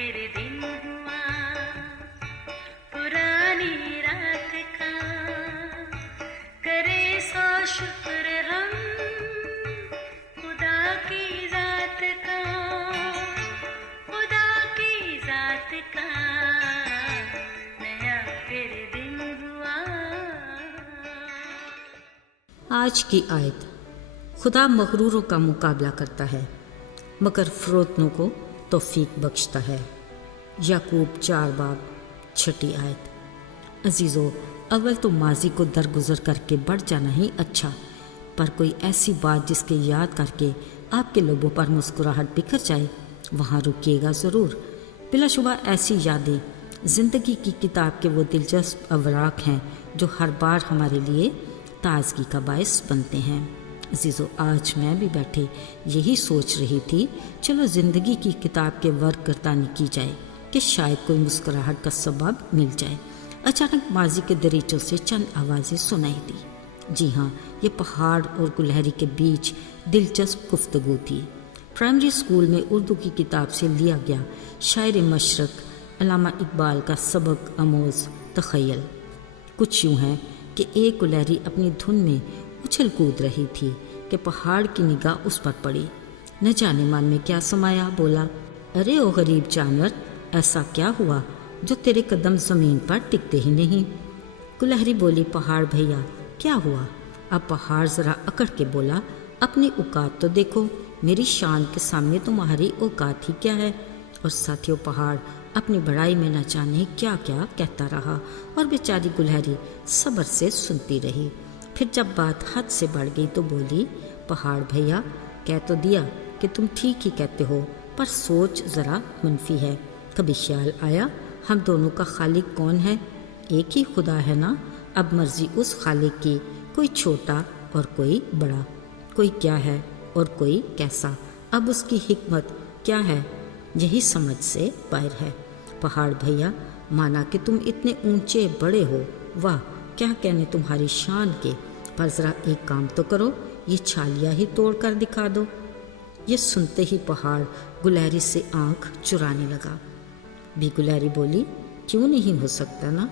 پھر دن ہوا پرانی رات کا، کرے سو شکر ہم خدا کی ذات کا، خدا کی ذات کا، نیا پھر دن ہوا۔ آج کی آیت: خدا مغروروں کا مقابلہ کرتا ہے مگر فروتنوں کو توفیق بخشتا ہے۔ یعقوب 4 باب 6 آیت۔ عزیزو، اول تو ماضی کو درگزر کر کے بڑھ جانا ہی اچھا، پر کوئی ایسی بات جس کے یاد کر کے آپ کے لبوں پر مسکراہٹ بکھر جائے، وہاں رکیے گا ضرور۔ بلا شبہ ایسی یادیں زندگی کی کتاب کے وہ دلچسپ اوراق ہیں جو ہر بار ہمارے لیے تازگی کا باعث بنتے ہیں۔ عزیزو، آج میں بھی بیٹھے یہی سوچ رہی تھی، چلو زندگی کی کتاب کے ورق گردانی کی جائے کہ شاید کوئی مسکراہٹ کا سبب مل جائے۔ اچانک ماضی کے دریچوں سے چند آوازیں سنائی دی۔ جی ہاں، یہ پہاڑ اور گلہری کے بیچ دلچسپ گفتگو تھی۔ پرائمری اسکول میں اردو کی کتاب سے لیا گیا شاعر مشرق علامہ اقبال کا سبق آموز تخیل کچھ یوں ہے کہ ایک گلہری اپنی دھن میں اچھل کود رہی تھی کہ پہاڑ کی نگاہ اس پر پڑی۔ نہ جانے من میں کیا سمایا، بولا، ارے او غریب جانور، ایسا کیا ہوا جو تیرے قدم زمین پر ٹکتے ہی نہیں؟ گلہری بولی، پہاڑ بھیا کیا ہوا؟ اب پہاڑ ذرا اکڑ کے بولا، اپنی اوقات تو دیکھو، میری شان کے سامنے تمہاری اوقات ہی کیا ہے؟ اور ساتھیوں، پہاڑ اپنی بڑائی میں نہ جانے کیا کیا کہتا رہا اور بیچاری گلہری صبر سے سنتی رہی۔ پھر جب بات حد سے بڑھ گئی تو بولی، پہاڑ بھیا کہہ تو دیا کہ تم ٹھیک ہی کہتے ہو، پر سوچ ذرا منفی ہے۔ کبھی خیال آیا ہم دونوں کا خالق کون ہے؟ ایک ہی خدا ہے نا؟ اب مرضی اس خالق کی، کوئی چھوٹا اور کوئی بڑا، کوئی کیا ہے اور کوئی کیسا، اب اس کی حکمت کیا ہے یہی سمجھ سے باہر ہے۔ پہاڑ بھیا، مانا کہ تم اتنے اونچے بڑے ہو، واہ کیا کہنے تمہاری شان کے، پر ذرا ایک کام تو کرو، یہ چھالیاں ہی توڑ کر دکھا دو۔ یہ سنتے ہی پہاڑ گلہری سے آنکھ چرانے لگا۔ بھی گلہری بولی، کیوں نہیں ہو سکتا نا؟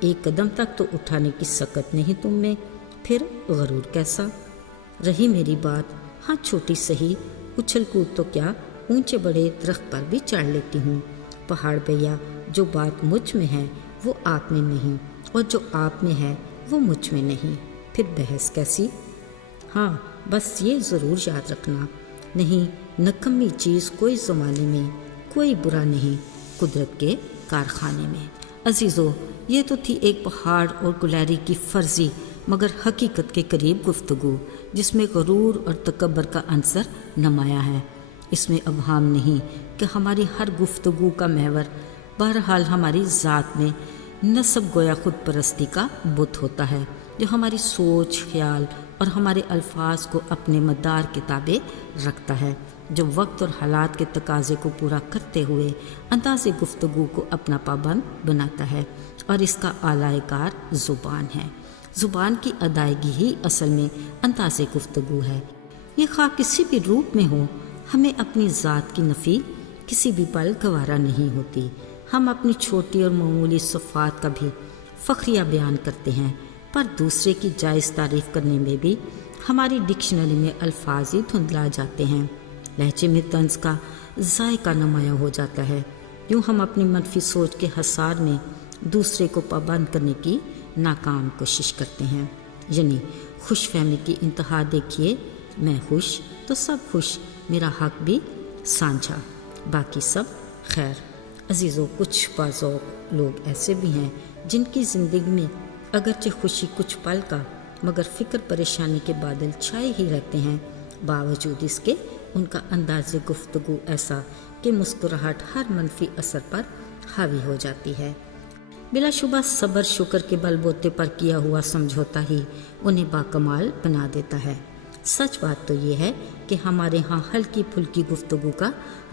ایک قدم تک تو اٹھانے کی سکت نہیں تم میں، پھر غرور کیسا؟ رہی میری بات، ہاں چھوٹی سہی اچھل کود تو کیا، اونچے بڑے درخت پر بھی چڑھ لیتی ہوں۔ پہاڑ بھیا، جو بات مجھ میں ہے وہ آپ میں نہیں، اور جو آپ میں ہے وہ مجھ میں نہیں، پھر بحث کیسی؟ ہاں بس یہ ضرور یاد رکھنا، نہیں نکمی چیز کوئی زمانے میں، کوئی برا نہیں قدرت کے کارخانے میں۔ عزیزو، یہ تو تھی ایک پہاڑ اور گلہری کی فرضی مگر حقیقت کے قریب گفتگو، جس میں غرور اور تکبر کا عنصر نمایاں ہے۔ اس میں ابہام نہیں کہ ہماری ہر گفتگو کا محور بہرحال ہماری ذات میں نسب گویا خود پرستی کا بت ہوتا ہے، جو ہماری سوچ، خیال اور ہمارے الفاظ کو اپنے مدار کے تابع رکھتا ہے، جو وقت اور حالات کے تقاضے کو پورا کرتے ہوئے انداز گفتگو کو اپنا پابند بناتا ہے، اور اس کا اعلی کار زبان ہے۔ زبان کی ادائیگی ہی اصل میں انداز گفتگو ہے۔ یہ خواہ کسی بھی روپ میں ہو، ہمیں اپنی ذات کی نفی کسی بھی پل گوارا نہیں ہوتی۔ ہم اپنی چھوٹی اور معمولی صفات کا بھی فخریہ بیان کرتے ہیں، پر دوسرے کی جائز تعریف کرنے میں بھی ہماری ڈکشنری میں الفاظ ہی دھندلا جاتے ہیں، لہجے میں طنز کا ذائقہ نمایاں ہو جاتا ہے۔ یوں ہم اپنی منفی سوچ کے حصار میں دوسرے کو پابند کرنے کی ناکام کوشش کرتے ہیں۔ یعنی خوش فہمی کی انتہا دیکھیے، میں خوش تو سب خوش، میرا حق بھی سانجھا، باقی سب خیر۔ عزیزو، کچھ باذوق لوگ ایسے بھی ہیں جن کی زندگی میں اگرچہ خوشی کچھ پل کا مگر فکر پریشانی کے بادل چھائے ہی رہتے ہیں، باوجود اس کے ان کا انداز گفتگو ایسا کہ مسکراہٹ ہر منفی اثر پر حاوی ہو جاتی ہے۔ بلا شبہ صبر شکر کے بل بوتے پر کیا ہوا سمجھوتا ہی انہیں باکمال بنا دیتا ہے۔ سچ بات تو یہ ہے کہ ہمارے ہاں ہلکی پھلکی گفتگو کا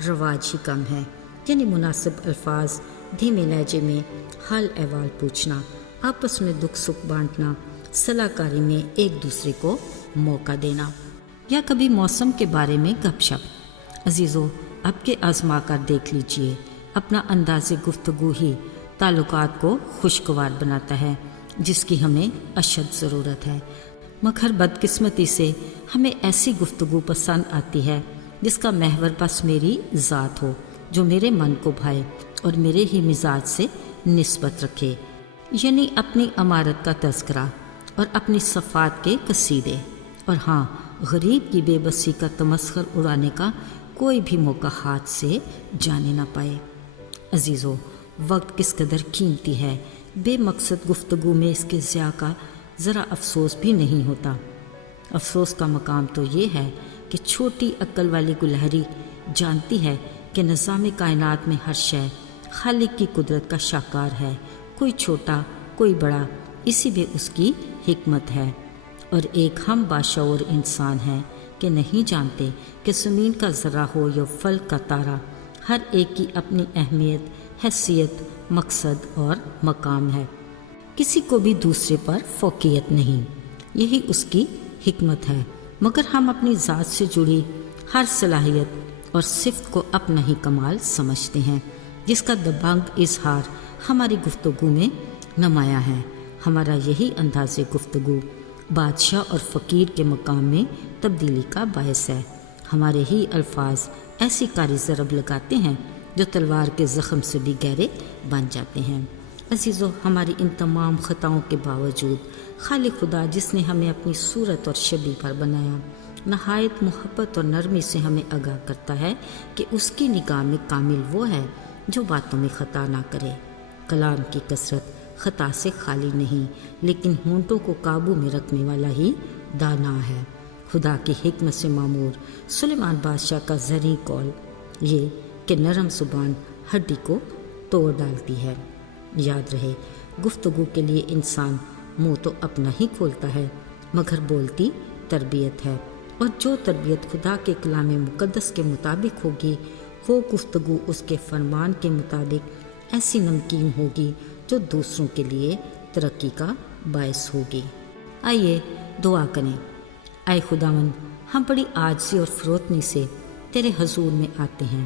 رواج ہی کم ہے، یعنی مناسب الفاظ، دھیمے لہجے میں حال احوال پوچھنا، آپس میں دکھ سکھ بانٹنا، صلاح کاری میں ایک دوسرے کو موقع دینا، یا کبھی موسم کے بارے میں گپ شپ۔ عزیزو، اب کے آزما کر دیکھ لیجئے اپنا انداز گفتگو ہی تعلقات کو خوشگوار بناتا ہے جس کی ہمیں اشد ضرورت ہے، مگر بدقسمتی سے ہمیں ایسی گفتگو پسند آتی ہے جس کا محور بس میری ذات ہو، جو میرے من کو بھائے اور میرے ہی مزاج سے نسبت رکھے، یعنی اپنی امارت کا تذکرہ اور اپنی صفات کے قصیدے، اور ہاں، غریب کی بے بسی کا تمسخر اڑانے کا کوئی بھی موقع ہاتھ سے جانے نہ پائے۔ عزیزو، وقت کس قدر قیمتی ہے، بے مقصد گفتگو میں اس کے ضیاع کا ذرا افسوس بھی نہیں ہوتا۔ افسوس کا مقام تو یہ ہے کہ چھوٹی عقل والی گلہری جانتی ہے کہ نظام کائنات میں ہر شے خالق کی قدرت کا شاہکار ہے، کوئی چھوٹا کوئی بڑا، اسی میں اس کی حکمت ہے، اور ایک ہم باشعور انسان ہیں کہ نہیں جانتے کہ زمین کا ذرہ ہو یا فلک کا تارہ، ہر ایک کی اپنی اہمیت، حیثیت، مقصد اور مقام ہے، کسی کو بھی دوسرے پر فوقیت نہیں، یہی اس کی حکمت ہے، مگر ہم اپنی ذات سے جڑی ہر صلاحیت اور صفت کو اپنا ہی کمال سمجھتے ہیں، جس کا دبنگ اظہار ہماری گفتگو میں نمایاں ہے۔ ہمارا یہی انداز گفتگو بادشاہ اور فقیر کے مقام میں تبدیلی کا باعث ہے۔ ہمارے ہی الفاظ ایسی کاری ضرب لگاتے ہیں جو تلوار کے زخم سے بھی گہرے بن جاتے ہیں۔ عزیزو، ہماری ان تمام خطاؤں کے باوجود خالق خدا جس نے ہمیں اپنی صورت اور شبیہ پر بنایا، نہایت محبت اور نرمی سے ہمیں آگاہ کرتا ہے کہ اس کی نگاہ میں کامل وہ ہے جو باتوں میں خطا نہ کرے۔ کلام کی کثرت خطا سے خالی نہیں، لیکن ہونٹوں کو قابو میں رکھنے والا ہی دانا ہے۔ خدا کی حکمت سے معمور سلیمان بادشاہ کا زرعی قول یہ کہ نرم زبان ہڈی کو توڑ ڈالتی ہے۔ یاد رہے، گفتگو کے لیے انسان منہ تو اپنا ہی کھولتا ہے، مگر بولتی تربیت ہے، اور جو تربیت خدا کے کلام مقدس کے مطابق ہوگی، وہ گفتگو اس کے فرمان کے مطابق ایسی نمکین ہوگی جو دوسروں کے لیے ترقی کا باعث ہوگی۔ آئیے دعا کریں۔ اے خداوند، ہم بڑی عاجزی اور فروتنی سے تیرے حضور میں آتے ہیں،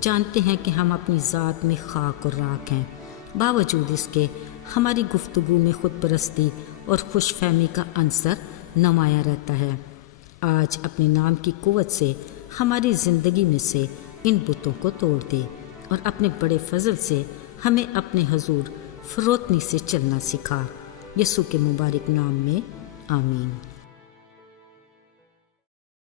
جانتے ہیں کہ ہم اپنی ذات میں خاک اور راکھ ہیں، باوجود اس کے ہماری گفتگو میں خود پرستی اور خوش فہمی کا عنصر نمایاں رہتا ہے۔ آج اپنے نام کی قوت سے ہماری زندگی میں سے ان بتوں کو توڑ دے، اور اپنے بڑے فضل سے ہمیں اپنے حضور فروتنی سے چلنا سکھا۔ یسوع کے مبارک نام میں آمین۔